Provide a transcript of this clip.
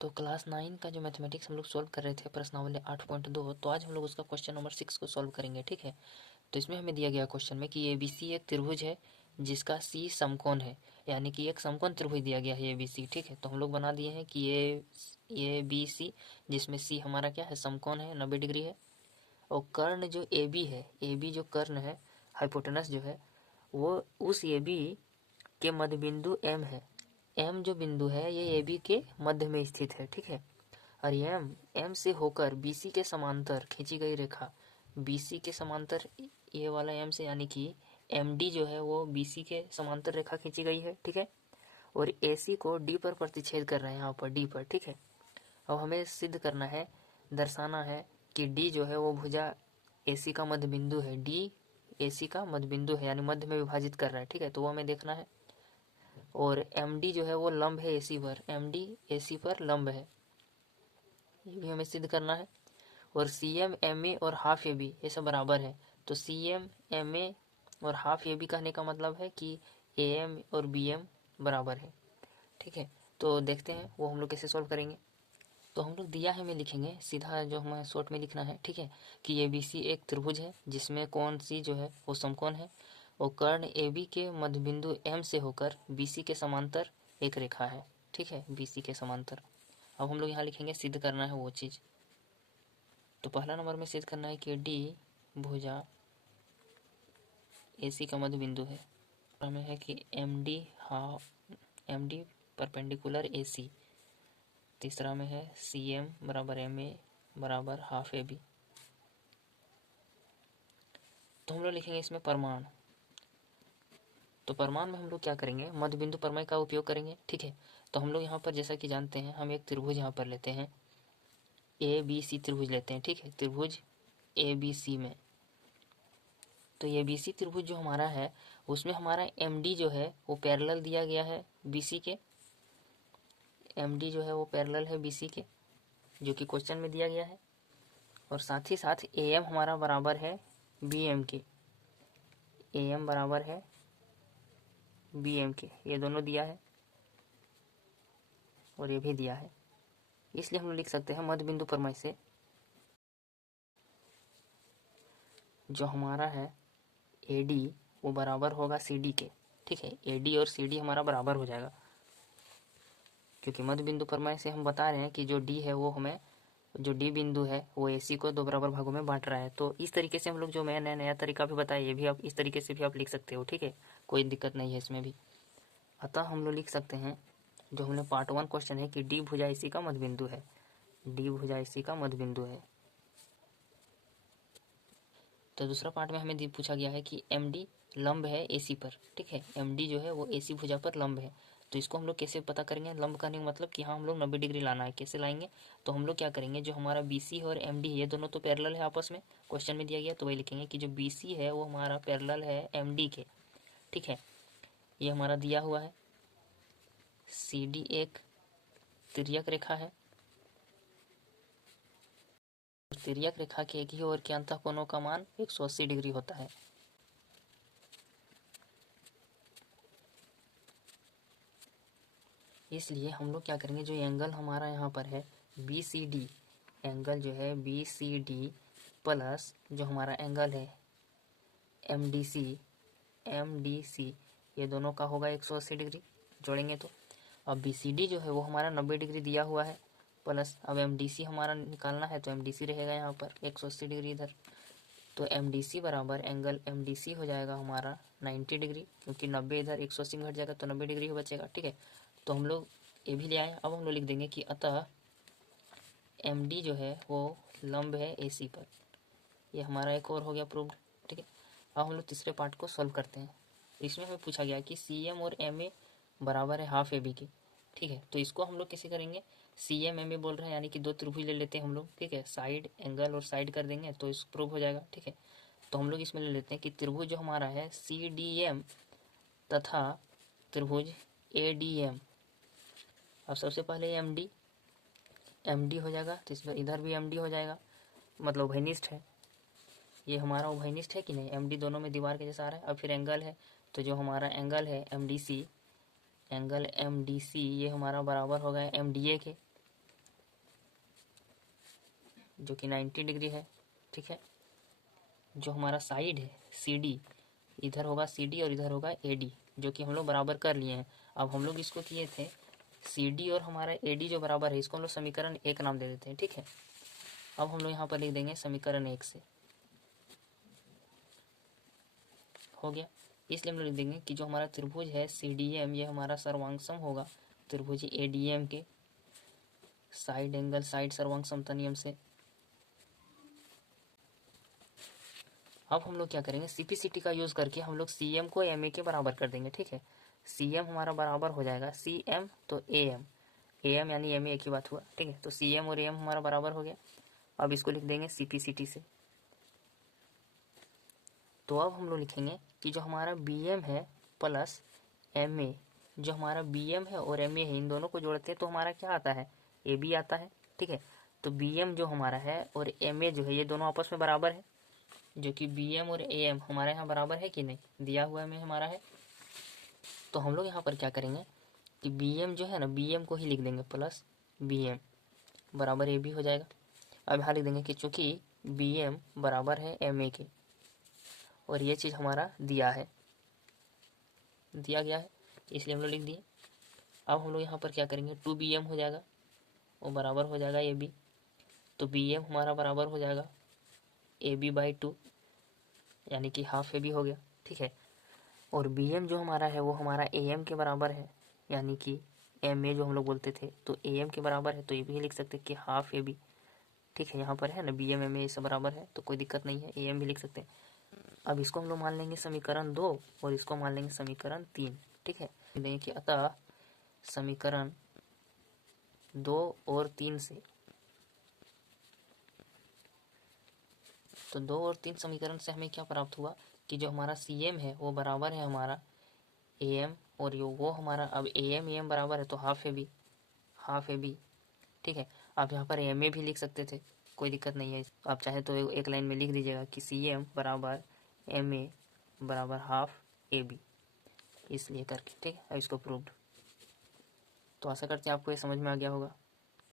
तो क्लास 9 का जो मैथमेटिक्स हम लोग सॉल्व कर रहे थे प्रश्नावली 8.2, तो आज हम लोग उसका क्वेश्चन नंबर 6 को सॉल्व करेंगे। ठीक है, तो इसमें हमें दिया गया क्वेश्चन में कि ABC एक त्रिभुज है जिसका C समकोण है, यानी कि एक समकोण त्रिभुज दिया गया है ABC। ठीक है, तो हम लोग बना दिए हैं कि ये BC, जिसमें C हमारा क्या है, समकोण है, 90 डिग्री है। और कर्ण जो AB है, AB जो कर्ण है, हाइपोटेनस जो है, वो उस AB के मध्य बिंदु M है। M जो बिंदु है ये AB के मध्य में स्थित है। ठीक है, और M से होकर BC के समांतर खींची गई रेखा, BC के समांतर ये वाला M से, यानी कि MD जो है वो BC के समांतर रेखा खींची गई है। ठीक है, और AC को D पर प्रतिच्छेद कर रहे हैं, यहाँ पर D पर। ठीक है, अब हमें सिद्ध करना है, दर्शाना है कि D जो है वो भुजा AC का मध्य बिंदु है। D AC का मध्य बिंदु है, यानी मध्य में विभाजित कर रहा है। ठीक है, तो वो हमें देखना है। और MD जो है वो लंब है AC पर, MD AC पर लंब है, ये भी हमें सिद्ध करना है। और CM MA और हाफ AB ये सब बराबर है। तो CM MA और हाफ AB कहने का मतलब है कि AM और BM बराबर है। ठीक है, तो देखते हैं वो हम लोग कैसे सॉल्व करेंगे। तो हम लोग दिया है में लिखेंगे सीधा, जो हमें शॉर्ट में लिखना है। ठीक है, कि ABC एक त्रिभुज है जिसमें कोण C जो है वो समकोण है, और कर्ण AB के मध्य बिंदु M से होकर BC के समांतर एक रेखा है। ठीक है, BC के समांतर। अब हम लोग यहाँ लिखेंगे सिद्ध करना है वो चीज़। तो पहला नंबर में सिद्ध करना है कि D भुजा AC का मध्य बिंदु है। हमें है कि MD परपेंडिकुलर AC। तीसरा में है CM बराबर MA बराबर हाफ AB। तो हम लोग लिखेंगे इसमें प्रमाण। तो प्रमाण में हम लोग क्या करेंगे, मध्य बिंदु प्रमेय का उपयोग करेंगे। ठीक है, तो हम लोग यहाँ पर जैसा कि जानते हैं, हम एक त्रिभुज यहाँ पर लेते हैं, ABC त्रिभुज लेते हैं। ठीक है, त्रिभुज ABC में, तो ये BC त्रिभुज जो हमारा है उसमें हमारा MD जो है वो पैरेलल दिया गया है BC के। MD जो है वो पैरेलल है BC के, जो कि क्वेश्चन में दिया गया है। और साथ ही साथ AM हमारा बराबर है BM के, AM बराबर है BM के, ये दोनों दिया है और ये भी दिया है। इसलिए हम लोग लिख सकते हैं मध्य बिंदु प्रमेय से जो हमारा है AD वो बराबर होगा CD के। ठीक है, AD और CD हमारा बराबर हो जाएगा, क्योंकि मध्य बिंदु प्रमेय से हम बता रहे हैं कि जो D है वो हमें, जो D बिंदु है वो AC को दो बराबर भागों में बांट रहा है। तो इस तरीके से हम लोग जो मैं नया तरीका भी बताया, ये भी आप इस तरीके से भी आप लिख सकते हो। ठीक है, कोई दिक्कत नहीं है इसमें भी। अतः हम लोग लिख सकते हैं, जो हमने पार्ट 1 क्वेश्चन है कि D भुजा AC का मध्य बिंदु है, D भुजा AC का मध्य बिंदु है। तो दूसरा पार्ट में हमें पूछा गया है कि MD लंब है AC पर। ठीक है, MD जो है वो AC भुजा पर लंब है। तो इसको हम लोग कैसे पता करेंगे, लंब करने का मतलब कि हाँ हम लोग 90 डिग्री लाना है। कैसे लाएंगे, तो हम लोग क्या करेंगे, जो हमारा BC और MD ये दोनों तो पैरेलल है आपस में, क्वेश्चन में दिया गया, तो वही लिखेंगे कि जो BC है वो हमारा पैरेलल है MD के। ठीक है, ये हमारा दिया हुआ है। CD एक तिर्यक रेखा है, तिर्यक रेखा के एक ही ओर के अंतः कोणों का मान 180 डिग्री होता है। इसलिए हम लोग क्या करेंगे, जो एंगल हमारा यहाँ पर है BCD, एंगल जो है BCD प्लस जो हमारा एंगल है MDC, ये दोनों का होगा 180 डिग्री, जोड़ेंगे तो। अब BCD जो है वो हमारा 90 डिग्री दिया हुआ है, प्लस अब MDC हमारा निकालना है, तो MDC रहेगा यहाँ पर 180 डिग्री इधर। तो MDC बराबर एंगल MDC हो जाएगा हमारा 90 डिग्री, क्योंकि 90 इधर 180 घट जाएगा तो 90 डिग्री बचेगा। ठीक है, तो हम लोग ये भी ले आए। अब हम लोग लिख देंगे कि अतः MD जो है वो लंब है AC पर। ये हमारा एक और हो गया प्रूव्ड। ठीक है, अब हम लोग तीसरे पार्ट को सॉल्व करते हैं। इसमें हमें पूछा गया कि CM और MA बराबर है हाफ AB के। ठीक है, तो इसको हम लोग कैसे करेंगे, CM MA बोल रहे हैं, यानी कि दो त्रिभुज ले लेते हैं हम लोग। ठीक है, साइड एंगल और साइड कर देंगे तो इस प्रूव हो जाएगा। ठीक है, तो हम लोग इसमें ले लेते हैं कि त्रिभुज जो हमारा है CDM तथा त्रिभुज ADM। अब सबसे पहले MD हो जाएगा, तो इसमें इधर भी MD हो जाएगा, मतलब उभयनिष्ठ है। ये हमारा उभयनिष्ठ है कि नहीं, MD दोनों में दीवार के जैसा आ रहा है। अब फिर एंगल है, तो जो हमारा एंगल है MDC, एंगल MDC ये हमारा बराबर हो गया MDA के। जो कि 90 डिग्री है, ठीक है। जो हमारा साइड है CD, इधर होगा CD और इधर होगा AD, जो कि हम लोग बराबर कर लिए हैं। अब हम लोग इसको किए थे CD और हमारा AD जो बराबर है, इसको हम लोग समीकरण 1 नाम दे देते हैं, ठीक है। अब हम लोग यहाँ पर लिख देंगे समीकरण 1 से, हो गया। इसलिए हम लोग लिख देंगे कि जो हमारा त्रिभुज है CDM, ये हमारा सर्वांग सम होगा त्रिभुज ADM के साइड एंगल साइड सर्वांग समता नियम से। अब हम लोग क्या करेंगे, CPCT का यूज़ करके हम लोग CM को MA के बराबर कर देंगे, ठीक है। CM हमारा बराबर हो जाएगा CM तो AM, AM यानी MA एक ही बात हुआ, ठीक है। तो CM और AM हमारा बराबर हो गया। अब इसको लिख देंगे CPCT से। तो अब हम लोग लिखेंगे कि जो हमारा BM है प्लस MA, जो हमारा BM है और MA है, इन दोनों को जोड़ते हैं तो हमारा क्या आता है, AB आता है, ठीक है। तो BM जो हमारा है और MA जो है, ये दोनों आपस में बराबर है, जो कि BM और AM हमारे यहाँ बराबर है कि नहीं, दिया हुआ में हमारा है। तो हम लोग यहाँ पर क्या करेंगे कि BM जो है ना, BM को ही लिख देंगे प्लस BM बराबर AB हो जाएगा। अब यहाँ लिख देंगे कि चूँकि BM बराबर है MA के और ये चीज़ हमारा दिया गया है, इसलिए हम लोग लिख दिए। अब हम लोग यहाँ पर क्या करेंगे, 2BM हो जाएगा, वो बराबर हो जाएगा AB। तो BM हमारा बराबर हो जाएगा AB/2, यानी कि हाफ AB हो गया, ठीक है। और BM जो हमारा है वो हमारा AM के बराबर है, यानी कि MA जो हम लोग बोलते थे, तो AM के बराबर है, तो ये भी लिख सकते हैं कि हाफ AB, ठीक है। यहाँ पर है ना BM MA सब बराबर है, तो कोई दिक्कत नहीं है, AM भी लिख सकते हैं। अब इसको हम लोग मान लेंगे समीकरण 2 और इसको मान लेंगे समीकरण 3, ठीक है। देंगे कि अतः समीकरण 2 और 3 से, तो 2 और 3 समीकरण से हमें क्या प्राप्त हुआ कि जो हमारा CM है वो बराबर है हमारा AM, और वो हमारा अब AM बराबर है, तो हाफ AB, ठीक है। आप यहाँ पर MA भी लिख सकते थे, कोई दिक्कत नहीं है। आप चाहे तो एक लाइन में लिख दीजिएगा कि CM बराबर MA बराबर हाफ AB, इसलिए करके, ठीक है। अब इसको प्रूव्ड। तो आशा करते हैं आपको ये समझ में आ गया होगा।